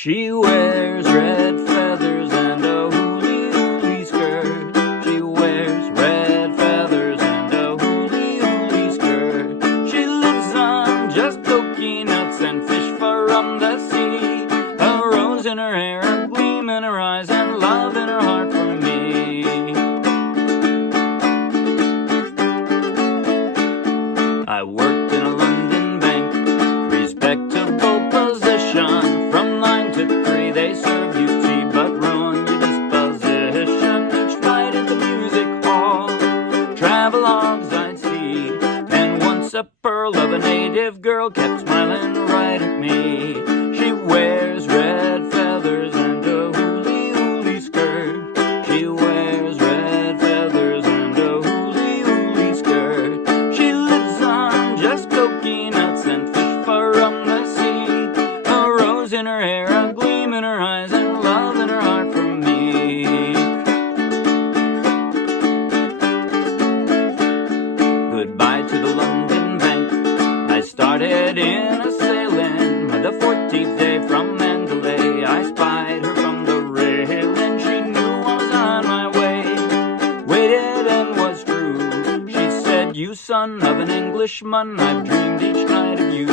She wears red feathers and a Huly-Huly-Skirt. She wears red feathers and a Huly-Huly-Skirt. She lives on just cokey-nuts and fish from the sea. A rose in her hair, a gleam in her eyes, and love in her heart for me. I worked in a London bank, respectable position. From 9 to 3 they serve you tea, but ruin your disposition. Each night at the music hall, travelogues I'd see, and once a pearl of a native girl kept smiling right at me. She wears red feathers and a Huly-Huly-Skirt. She wears red feathers and a Huly-Huly-Skirt. She lives on just cokey-nuts and fish from the sea. A rose in her hair, a gleam in her eyes, and love in her heart for me. Goodbye to the London bank. I started in a-sailin. The 14th day from Mandalay, I spied her from the ra-ailin. She knew I was on my way, waited and was true. She said, "You son of an Englishman, I've dreamed each night of you."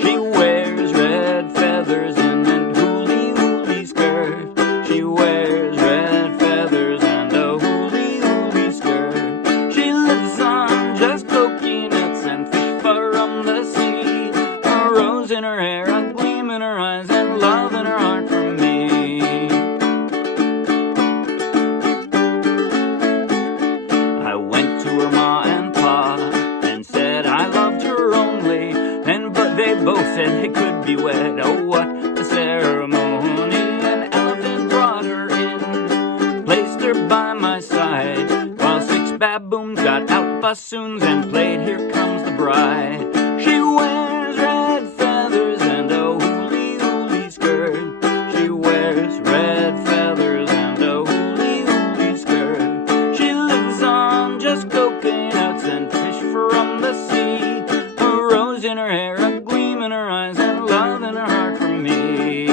She wears red feathers and a Huly-Huly-Skirt. She wears red feathers and a Huly-Huly-Skirt. She lives on just cokey-nuts and fish from the sea. A rose in her hair, a gleam in her eyes, and love in her heart for me. I went to her ma and pa and said I loved her only, but they both said they could be wed. Oh, what a ceremony! An elephant brought her in, placed her by my side, while 6 baboons got out bassoons and played "Here Comes the Bride." She wears red feathers and a Huly-Huly-Skirt. She wears red feathers and a Huly-Huly-Skirt. She lives on just coconuts and fish from the sea. A rose in her hair, a gleam in her eyes, and love in her heart for me.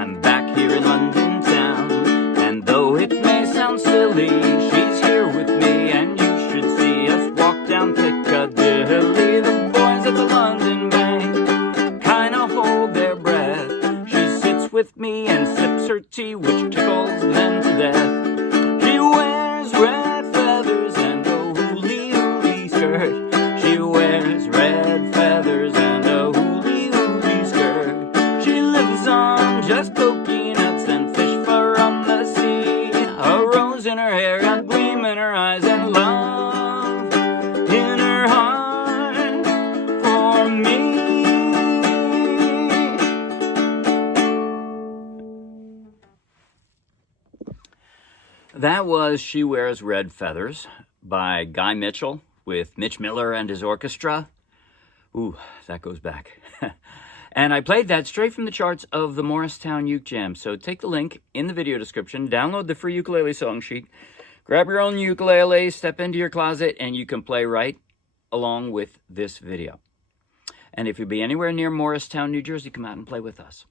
I'm back here in London town, and though it may sound silly, she's here with me, and you should see us walk down Piccadilly. The boys at the London Bank kinda hold their breath. She sits with me and sips her tea, which tickles them to death. She wears red feathers and a Huly-Huly-Skirt. She wears red feathers and a Huly-Huly-Skirt. She lives on just cokey-nuts and fish from the sea. A rose in her hair, a gleam in her eyes, and love in her heart for me. That was She Wears Red Feathers by Guy Mitchell with Mitch Miller and his orchestra. Ooh, that goes back. And I played that straight from the charts of the Morristown Uke Jam. So take the link in the video description, download the free ukulele song sheet, grab your own ukulele, step into your closet, and you can play right along with this video. And if you'll be anywhere near Morristown, New Jersey, come out and play with us.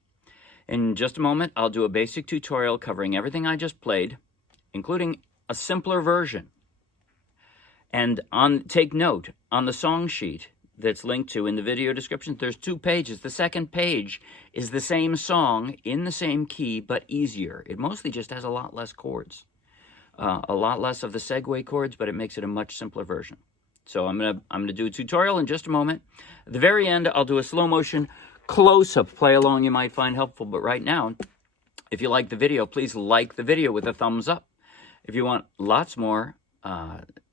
In just a moment, I'll do a basic tutorial covering everything I just played, including a simpler version. And take note, on the song sheet that's linked to in the video description, there's 2 pages. The second page is the same song in the same key, but easier. It mostly just has a lot less chords. A lot less of the segue chords, but it makes it a much simpler version. So I'm gonna do a tutorial in just a moment. At the very end, I'll do a slow motion close-up play along you might find helpful. But right now, if you like the video, please like the video with a thumbs up. If you want lots more,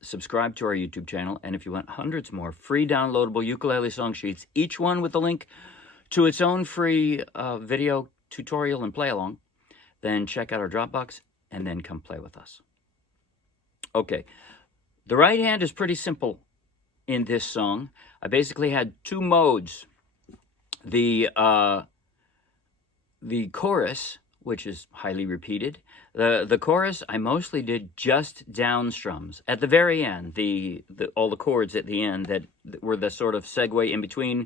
subscribe to our YouTube channel. And if you want hundreds more free downloadable ukulele song sheets, each one with a link to its own free video tutorial and play along, then check out our Dropbox and then come play with us. Okay, the right hand is pretty simple in this song. I basically had 2 modes. The chorus which is highly repeated. The chorus, I mostly did just down strums. At the very end, all the chords at the end that were the sort of segue in between.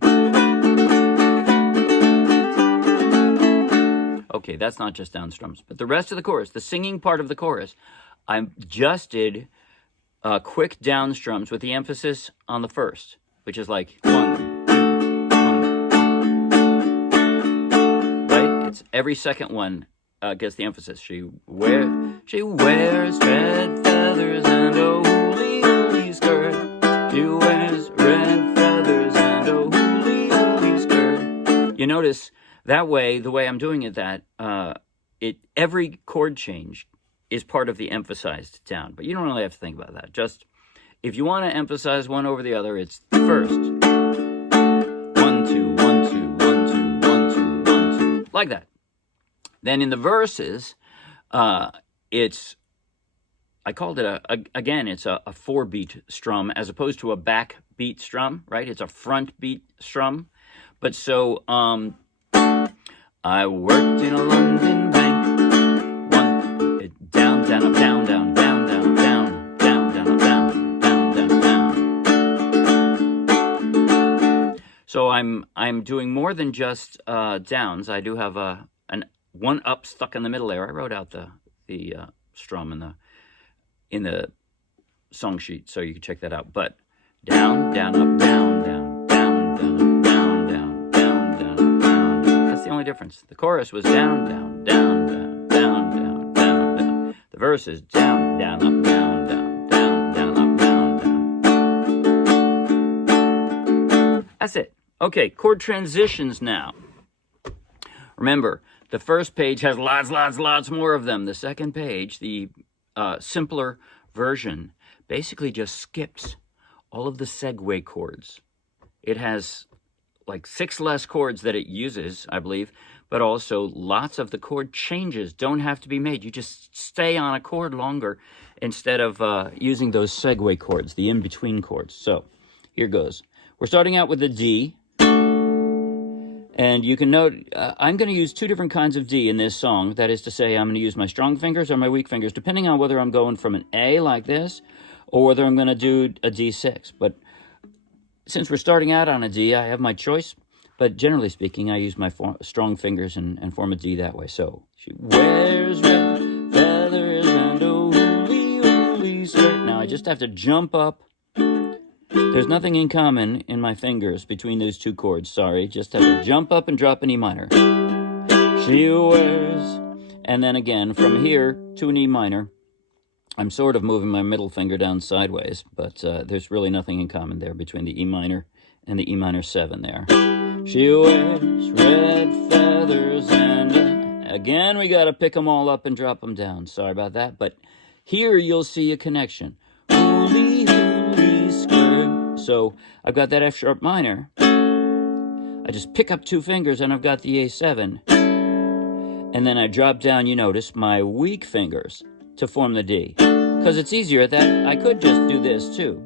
Okay, that's not just down strums, but the rest of the chorus, the singing part of the chorus, I just did quick down strums with the emphasis on the first, which is like 1, 2, 1. Right? It's every second one gets the emphasis. She wears red feathers and a Huly-Huly-Skirt. She wears red feathers and a Huly-Huly-Skirt. You notice that way, the way I'm doing it, that every chord change is part of the emphasized down. But you don't really have to think about that. Just, if you want to emphasize one over the other, it's the first. 1, 2, 1, 2, 1, 2, 1, 2, 1, 2. Like that. Then in the verses, I called it it's a 4-beat strum as opposed to a back beat strum, right? It's a front beat strum. But so, I worked in a London bank. Down, down, up, down, down, down, down, down, down, down, up, down, down, down, down. So I'm doing more than just downs. I do have one up stuck in the middle there. I wrote out the strum in the song sheet, so you can check that out. But down, down, up, down, down, down, down, up, down, down, down, down, up, down. That's the only difference. The chorus was down, down, down, down, down, down, down, down. The verse is down, down, up, down, down, down, down, up, down, down. That's it. Okay, chord transitions now. Remember, the first page has lots more of them. The second page, the simpler version, basically just skips all of the segue chords. It has like 6 less chords that it uses, I believe, but also lots of the chord changes don't have to be made. You just stay on a chord longer instead of using those segue chords, the in-between chords. So here goes. We're starting out with the D. And you can note, I'm going to use 2 different kinds of D in this song. That is to say, I'm going to use my strong fingers or my weak fingers, depending on whether I'm going from an A like this, or whether I'm going to do a D6. But since we're starting out on a D, I have my choice. But generally speaking, I use my strong fingers and form a D that way. So, she wears red feathers and a Huly-Huly-Skirt. Now, I just have to jump up. There's nothing in common in my fingers between those 2 chords, sorry. Just have to jump up and drop an E minor. She wears, and then again, from here to an E minor, I'm sort of moving my middle finger down sideways, but there's really nothing in common there between the E minor and the E minor 7 there. She wears red feathers and, again, we got to pick them all up and drop them down. Sorry about that, but here you'll see a connection. Huly-Huly-Skirt. So I've got that F sharp minor. I just pick up 2 fingers and I've got the A7. And then I drop down, you notice, my weak fingers to form the D. Because it's easier at that. I could just do this too.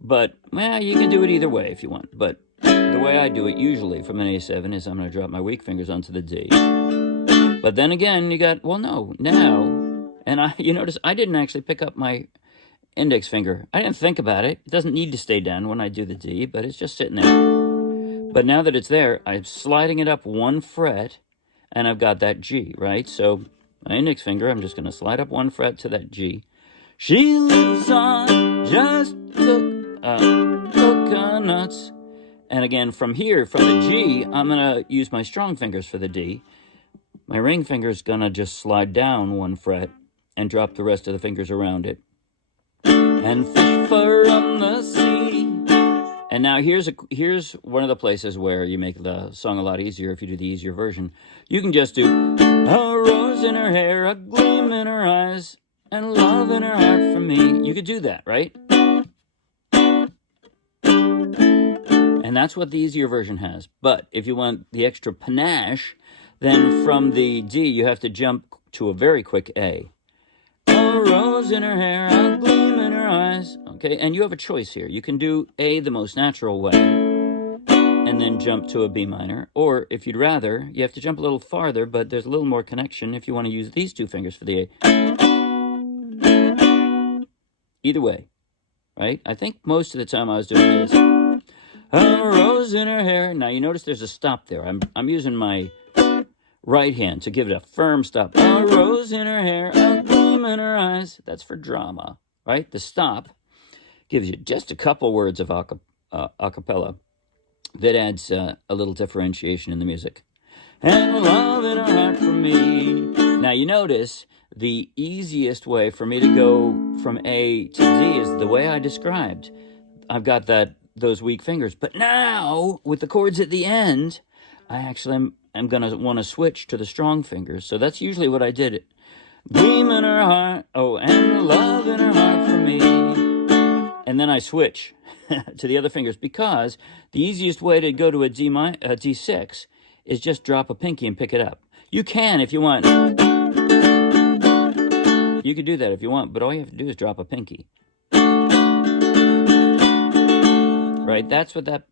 But, well, you can do it either way if you want. But the way I do it usually from an A7 is I'm going to drop my weak fingers onto the D. But then again, you got, well, no, now. And you notice I didn't actually pick up my index finger. I didn't think about it. It doesn't need to stay down when I do the D, but it's just sitting there. But now that it's there, I'm sliding it up 1 fret, and I've got that G, right? So my index finger, I'm just going to slide up 1 fret to that G. She lives on just cokey-nuts. And again, from here, from the G, I'm going to use my strong fingers for the D. My ring finger's going to just slide down 1 fret and drop the rest of the fingers around it. And fish from the sea. And now here's one of the places where you make the song a lot easier if you do the easier version. You can just do a rose in her hair, a gleam in her eyes, and love in her heart for me. You could do that, right? And that's what the easier version has. But if you want the extra panache, then from the D, you have to jump to a very quick A. A rose in her hair, a gleam in her eyes. Okay, and you have a choice here. You can do A the most natural way, and and then jump to a B minor. Or if you'd rather, you have to jump a little farther, but there's a little more connection if you want to use these two fingers for the A. Either way, right? I think most of the time I was doing this. A rose in her hair. Now you notice there's a stop there. I'm using my right hand to give it a firm stop. A rose in her hair, a gleam in her eyes. That's for drama, right? The stop gives you just a couple words of acapella that adds a little differentiation in the music. And love in her heart for me. Now you notice the easiest way for me to go from A to D is the way I described. I've got those weak fingers. But now, with the chords at the end, I actually am going to want to switch to the strong fingers. So that's usually what I did. Gleam in her heart, oh, and love in her heart for me. And then I switch to the other fingers because the easiest way to go to a D6 is just drop a pinky and pick it up. You can if you want. You could do that if you want, but all you have to do is drop a pinky. Right? That's what that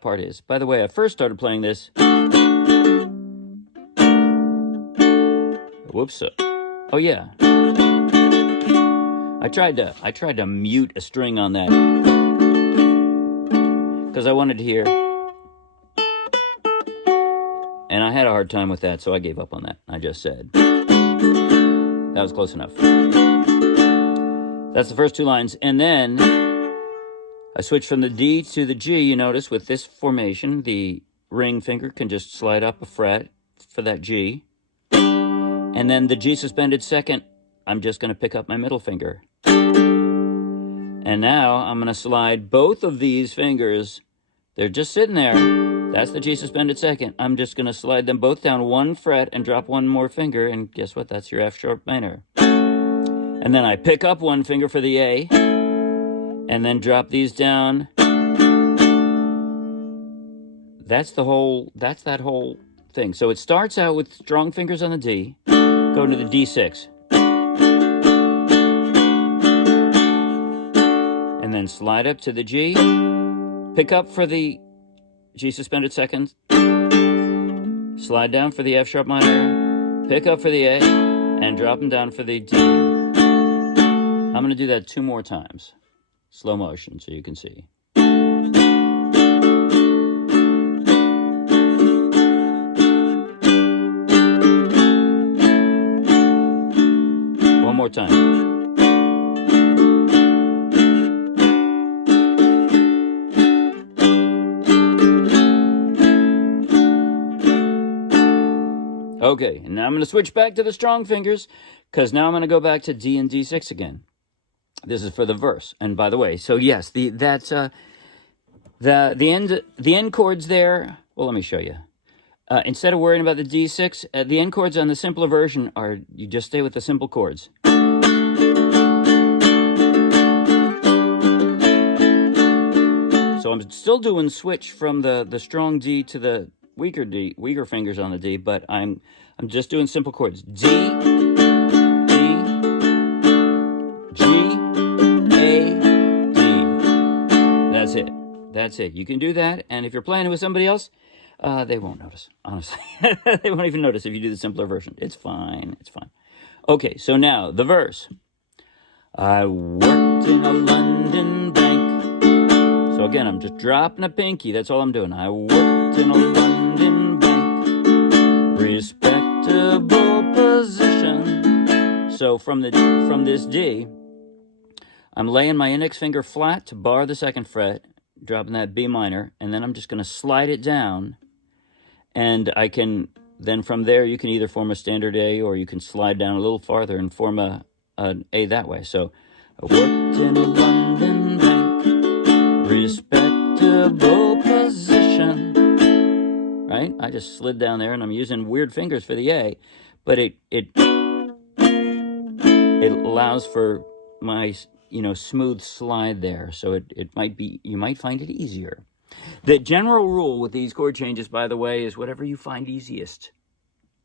part is. By the way, I first started playing this. Whoops. Oh yeah. I tried to mute a string on that because I wanted to hear. And I had a hard time with that, so I gave up on that. I just said. That was close enough. That's the first two lines. And then I switch from the D to the G. You notice with this formation, the ring finger can just slide up a fret for that G. And then the G suspended second, I'm just going to pick up my middle finger. And now I'm going to slide both of these fingers. They're just sitting there. That's the G suspended second. I'm just going to slide them both down one fret and drop one more finger. And guess what? That's your F sharp minor. And then I pick up one finger for the A. And then drop these down. That's that whole thing. So it starts out with strong fingers on the D. Go to the D6. And then slide up to the G. Pick up for the G suspended second. Slide down for the F sharp minor. Pick up for the A. And drop them down for the D. I'm going to do that 2 more times. Slow motion so you can see. One more time. Okay, and now I'm going to switch back to the strong fingers because now I'm going to go back to D and D6 again. This is for the verse. And by the way, so yes, the end chords there. Well, let me show you. Instead of worrying about the D6, the end chords on the simpler version are you just stay with the simple chords. So I'm still doing switch from the strong D to the weaker fingers on the D, but I'm just doing simple chords. D, D, G, A, D. That's it. That's it. You can do that, and if you're playing it with somebody else, they won't notice, honestly. They won't even notice if you do the simpler version. It's fine. It's fine. Okay, so now the verse. I worked in a London bank. So again, I'm just dropping a pinky. That's all I'm doing. I worked in a London bank. Respectable position. So from this D, I'm laying my index finger flat to bar the second fret, dropping that B minor, and then I'm just going to slide it down. And I can, then from there, you can either form a standard A or you can slide down a little farther and form an A that way. So, I worked in a London bank, respectable position, right? I just slid down there and I'm using weird fingers for the A, but it allows for my, smooth slide there. So it might be, you might find it easier. The general rule with these chord changes, by the way, is whatever you find easiest.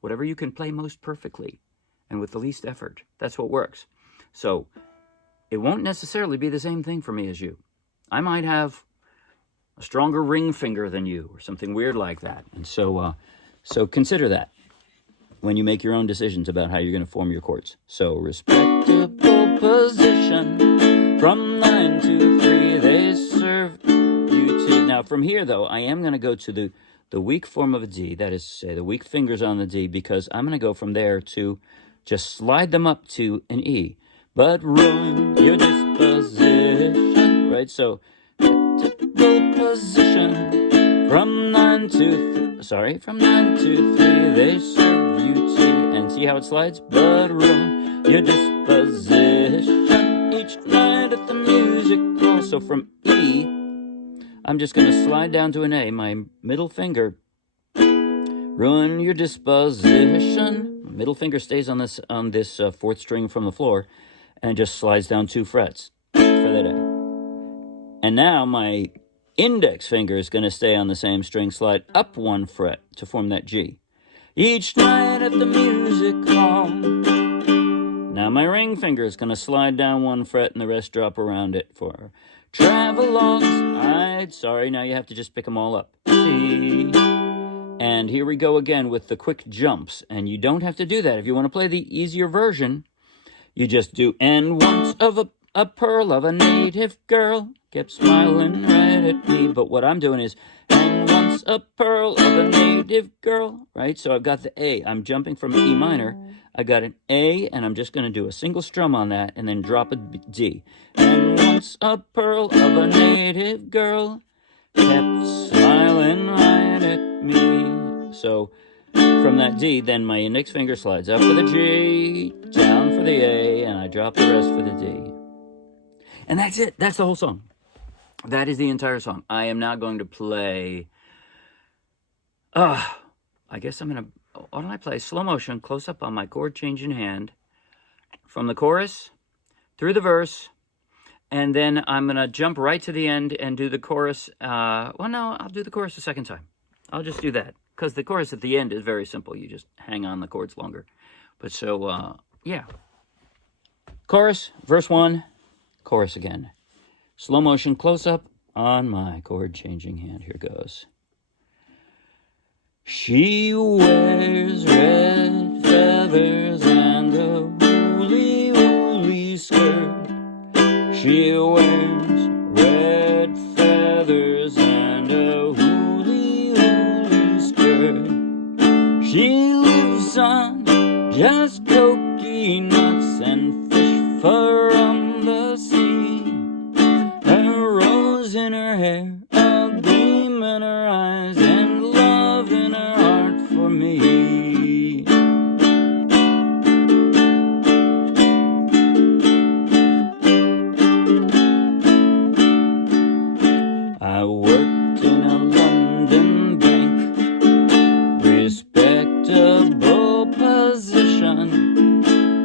Whatever you can play most perfectly and with the least effort. That's what works. So it won't necessarily be the same thing for me as you. I might have a stronger ring finger than you, or something weird like that. And so consider that when you make your own decisions about how you're going to form your chords. So respectable position, from 9 to 3 they serve you to. Now from here though, I am going to go to the weak form of a D, that is to say the weak fingers on the D, because I'm going to go from there to just slide them up to an E. But ruin your disposition, right? So position, from 9 to 3 they serve you tea. And see how it slides? But ruin your disposition each night at the music hall. So from E, I'm just going to slide down to an A, my middle finger. Ruin your disposition. My middle finger stays on this fourth string from the floor and just slides down 2 frets for that A. And now my index finger is going to stay on the same string, slide up 1 fret to form that G. Each night at the music hall. Now my ring finger is going to slide down 1 fret and the rest drop around it for travelogues. Sorry, now you have to just pick them all up. C. And here we go again with the quick jumps. And you don't have to do that. If you want to play the easier version, you just do, and once of a pearl of a native girl kept smiling right at me. But what I'm doing is, and once a pearl of a native girl, right? So I've got the A. I'm jumping from E minor. I got an A, and I'm just going to do a single strum on that, and then drop a D. And once a pearl of a native girl kept smiling right at me. So from that D, then my index finger slides up for the G, down for the A, and I drop the rest for the D. And that's it. That's the whole song. That is the entire song. I am now going to play... I guess I'm going to... Why don't I play slow motion, close up on my chord changing hand, from the chorus, through the verse, and then I'm going to jump right to the end and do the chorus. Well, no, I'll do the chorus a second time. I'll just do that, because the chorus at the end is very simple. You just hang on the chords longer. But so, yeah. Chorus, verse 1, chorus again. Slow motion, close up on my chord changing hand. Here goes. She wears red feathers and a Huly-Huly-Skirt. She wears red feathers and a Huly-Huly-Skirt. She lives on just cokey-nuts and fish from the sea. A rose in her hair, a gleam in her eyes, and love in her heart for me. I worked in a London bank, respectable position.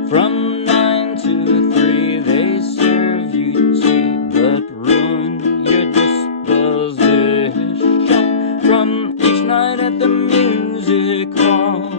From 9 to 3 they serve you tea, but ruin your disposition from each night at the music hall.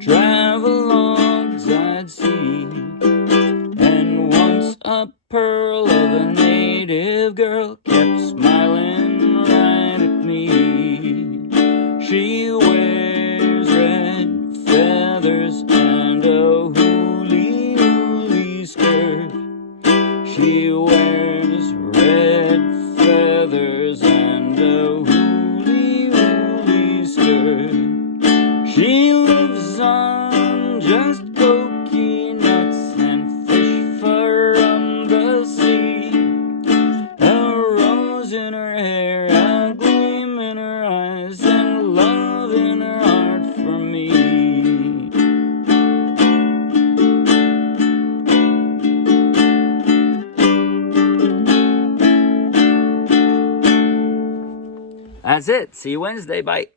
Travelogues I'd see, and once a pearl of a native girl kept smiling right at me. She wears red feathers and a Huly-Huly-Skirt. She wears red feathers and a Huly-Huly-Skirt. She lives on just cokey-nuts and fish from the sea. A rose in her hair, a gleam in her eyes, and love in her heart for me. That's it. See you Wednesday. Bye.